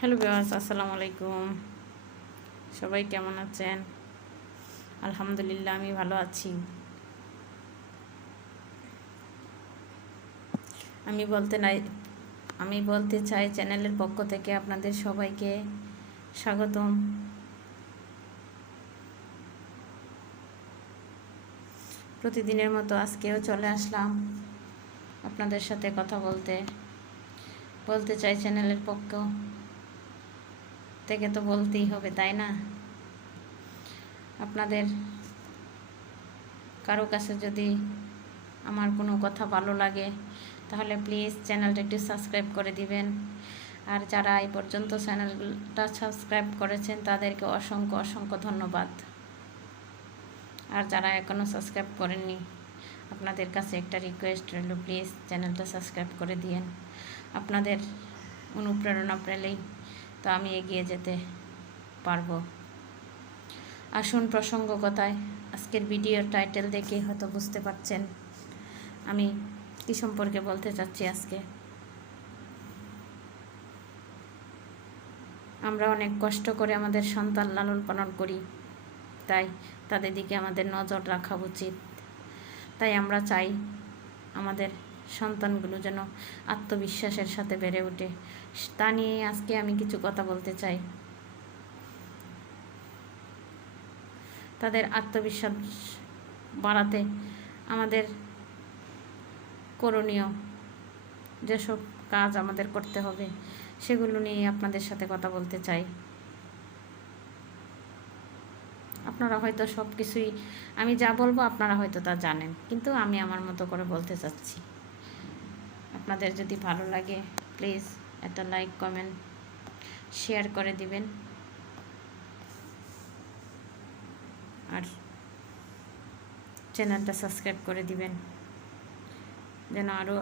Hello viewers, আসসালামু আলাইকুম। সবাই কেমন আছেন? আলহামদুলিল্লাহ, আমি ভালো আছি। আমি বলতে চাই চ্যানেলের পক্ষ থেকে আপনাদের সবাইকে স্বাগতম। প্রতিদিনের মতো আজকেও চলে আসলাম আপনাদের সাথে কথা বলতে চাই চ্যানেলের পক্ষ থেকে তো বলতেই হবে, তাই না? আপনাদের কারো কাছে যদি আমার কোনো কথা ভালো লাগে তাহলে প্লিজ চ্যানেলটা একটু সাবস্ক্রাইব করে দিবেন। আর যারা এই পর্যন্ত চ্যানেলটা সাবস্ক্রাইব করেছেন তাদেরকে অসংখ্য অসংখ্য ধন্যবাদ। আর যারা এখনও সাবস্ক্রাইব করেননি, আপনাদের কাছে একটা রিকোয়েস্ট রইল, প্লিজ চ্যানেলটা সাবস্ক্রাইব করে দিয়েন। আপনাদের অনুপ্রেরণা পেলেই তো আমি এগিয়ে যেতে পারবো। আসুন প্রসঙ্গকতায়, আজকের ভিডিওর টাইটেল দেখে হয়তো বুঝতে পারছেন আমি কী সম্পর্কে বলতে চাচ্ছি। আজকে আমরা অনেক কষ্ট করে আমাদের সন্তান লালন পালন করি, তাই তাদের দিকে আমাদের নজর রাখা উচিত। তাই আমরা চাই আমাদের সন্তানগুলো যেন আত্মবিশ্বাসের সাথে বেড়ে ওঠে। তা নিয়ে আজকে আমি কিছু কথা বলতে চাই। তাদের আত্মবিশ্বাস বাড়াতে আমাদের করণীয় যেসব কাজ আমাদের করতে হবে সেগুলো নিয়ে আপনাদের সাথে কথা বলতে চাই। আপনারা হয়তো সব কিছুই, আমি যা বলবো আপনারা হয়তো তা জানেন, কিন্তু আমি আমার মতো করে বলতে চাচ্ছি। আপনাদের যদি ভালো লাগে প্লিজ একটা লাইক, কমেন্ট, শেয়ার করে দিবেন। আর চ্যানেলটা সাবস্ক্রাইব করে দিবেন যেন আরও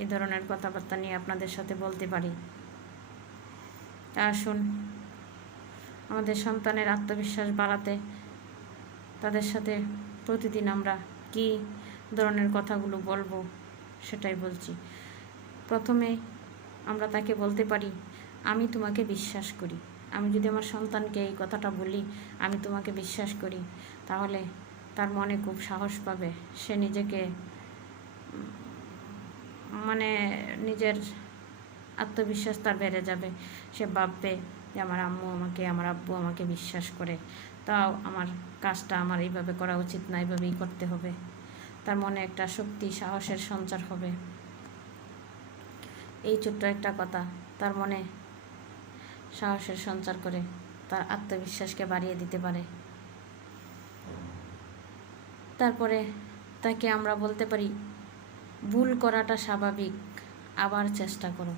এই ধরনের কথাবার্তা নিয়ে আপনাদের সাথে বলতে পারি। তা আসুন আমাদের সন্তানের আত্মবিশ্বাস বাড়াতে তাদের সাথে প্রতিদিন আমরা কী ধরনের কথাগুলো বলবো সেটাই বলছি। প্রথমে আমরা তাকে বলতে পারি, আমি তোমাকে বিশ্বাস করি। আমি যদি আমার সন্তানকে এই কথাটা বলি, আমি তোমাকে বিশ্বাস করি, তাহলে তার মনে খুব সাহস পাবে। সে নিজেকে নিজের আত্মবিশ্বাস তার বেড়ে যাবে। সে ভাববে যে আমার আব্বু আমাকে বিশ্বাস করে, তাও আমার কাজটা আমার এইভাবে করা উচিত না, এইভাবেই করতে হবে। তার মনে একটা শক্তি, সাহসের সঞ্চার হবে। এই ছোট্ট একটা কথা তার মনে সাহসের সঞ্চার করে তার আত্মবিশ্বাসকে বাড়িয়ে দিতে পারে। তারপরে তাকে আমরা বলতে পারি, ভুল করাটা স্বাভাবিক, আবার চেষ্টা করো।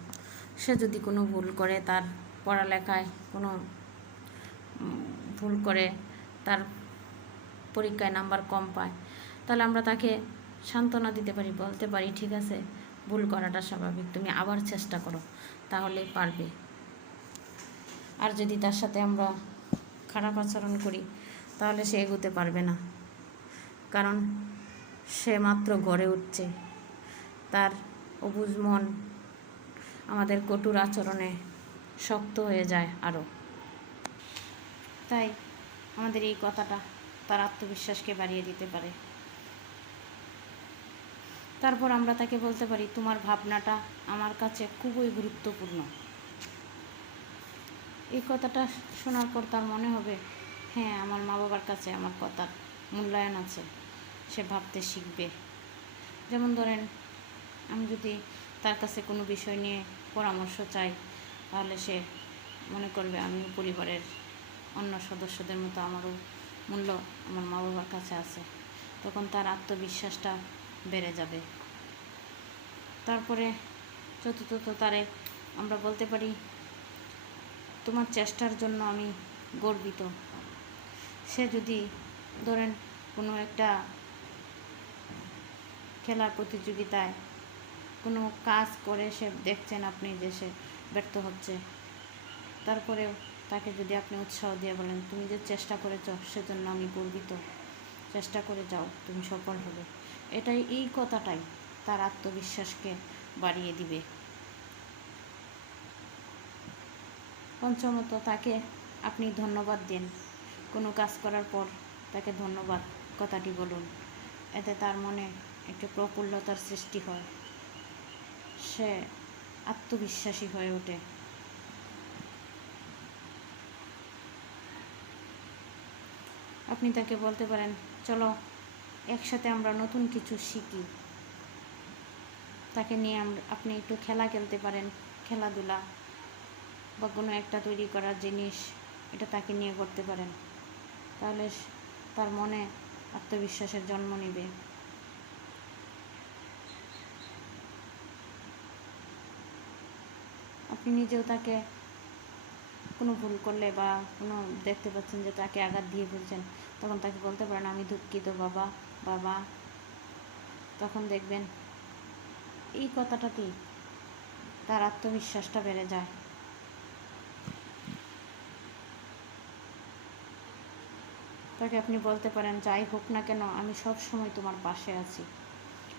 সে যদি কোনো ভুল করে, তার পড়ালেখায় কোনো ভুল করে, তার পরীক্ষায় নাম্বার কম পায়, তাহলে আমরা তাকে সান্ত্বনা দিতে পারি, বলতে পারি, ঠিক আছে, ভুল করাটা স্বাভাবিক, তুমি আবার চেষ্টা করো, তাহলে পারবে। আর যদি তার সাথে আমরা খারাপ আচরণ করি তাহলে সে এগোতে পারবে না, কারণ সে মাত্র গড়ে উঠছে। তার অবুঝ মন আমাদের কঠোর আচরণে শক্ত হয়ে যায় আরও। তাই আমাদের এই কথাটা তার আত্মবিশ্বাসকে বাড়িয়ে দিতে পারে। তারপর আমরা তাকে বলতে পারি, তোমার ভাবনাটা আমার কাছে খুবই গুরুত্বপূর্ণ। এই কথাটা শোনার পর তার মনে হবে, হ্যাঁ, আমার মা বাবার কাছে আমার কথার মূল্যায়ন আছে, সে ভাবতে শিখবে। যেমন ধরেন, আমি যদি তার কাছে কোনো বিষয় নিয়ে পরামর্শ চাই, তাহলে সে মনে করবে আমিও পরিবারের অন্য সদস্যদের মতো আমারও মূল্য আমার মা বাবার কাছে আছে। তখন তার আত্মবিশ্বাসটা বেড়ে যাবে। তারপরে চতুর্থত তারে আমরা বলতে পারি, তোমার চেষ্টার জন্য আমি গর্বিত। সে যদি ধরেন কোনো একটা খেলার প্রতিযোগিতায় কোনো কাজ করে সে দেখছেন আপনি যে সে ব্যর্থ হচ্ছে, তারপরেও তাকে যদি আপনি উৎসাহ দিয়ে বলেন, তুমি যে চেষ্টা করেছ সেজন্য আমি গর্বিত, চেষ্টা করে যাও, তুমি সফল হবে, এই কথাটাই তার আত্মবিশ্বাসকে বাড়িয়ে দিবে। পঞ্চমত, তাকে আপনি ধন্যবাদ দিন। কোনো কাজ করার পর তাকে ধন্যবাদ কথাটি বলুন, এতে তার মনে একটি প্রফুল্লতার সৃষ্টি হয়, সে আত্মবিশ্বাসী হয়ে ওঠে। আপনি তাকে বলতে পারেন, চলো একসাথে আমরা নতুন কিছু শিখি। তাকে নিয়ে আপনি একটু খেলা খেলতে পারেন, খেলাধুলা বা কোনো একটা তৈরি করার জিনিস, এটা তাকে নিয়ে করতে পারেন। তাহলে তার মনে আত্মবিশ্বাসের জন্ম নেবে। আপনি নিজেও তাকে কোনো ভুল করলে বা কোনো দেখতে পাচ্ছেন যে তাকে আঘাত দিয়ে ফেলছেন, তখন তাকে বলতে পারেন, আমি দুঃখিত বাবা। বাবা, তখন দেখবেন এই কথাটাতেই তার আত্মবিশ্বাসটা বেড়ে যায়। তাকে আপনি বলতে পারেন, যাই হোক না কেন আমি সব সময় তোমার পাশে আছি।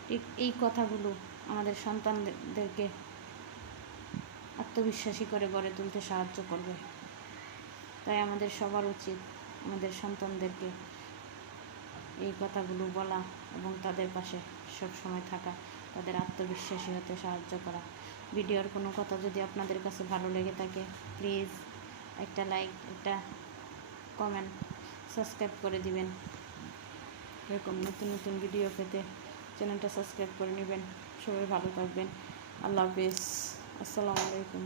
ঠিক এই কথাগুলো আমাদের সন্তানদেরকে আত্মবিশ্বাসী করে গড়ে তুলতে সাহায্য করবে। তাই আমাদের সবার উচিত আমাদের সন্তানদেরকে এই কথাগুলো বলা এবং তাদের পাশে সব সময় থাকা, তাদের আত্মবিশ্বাসী হতে সাহায্য করা। ভিডিওর কোনো কথা যদি আপনাদের কাছে ভালো লেগে থাকে, প্লিজ একটা লাইক, একটা কমেন্ট, সাবস্ক্রাইব করে দিবেন। এরকম নতুন নতুন ভিডিও পেতে চ্যানেলটা সাবস্ক্রাইব করে নেবেন। সবাই ভালো থাকবেন। আল্লাহ হাফেজ। আসসালামু আলাইকুম।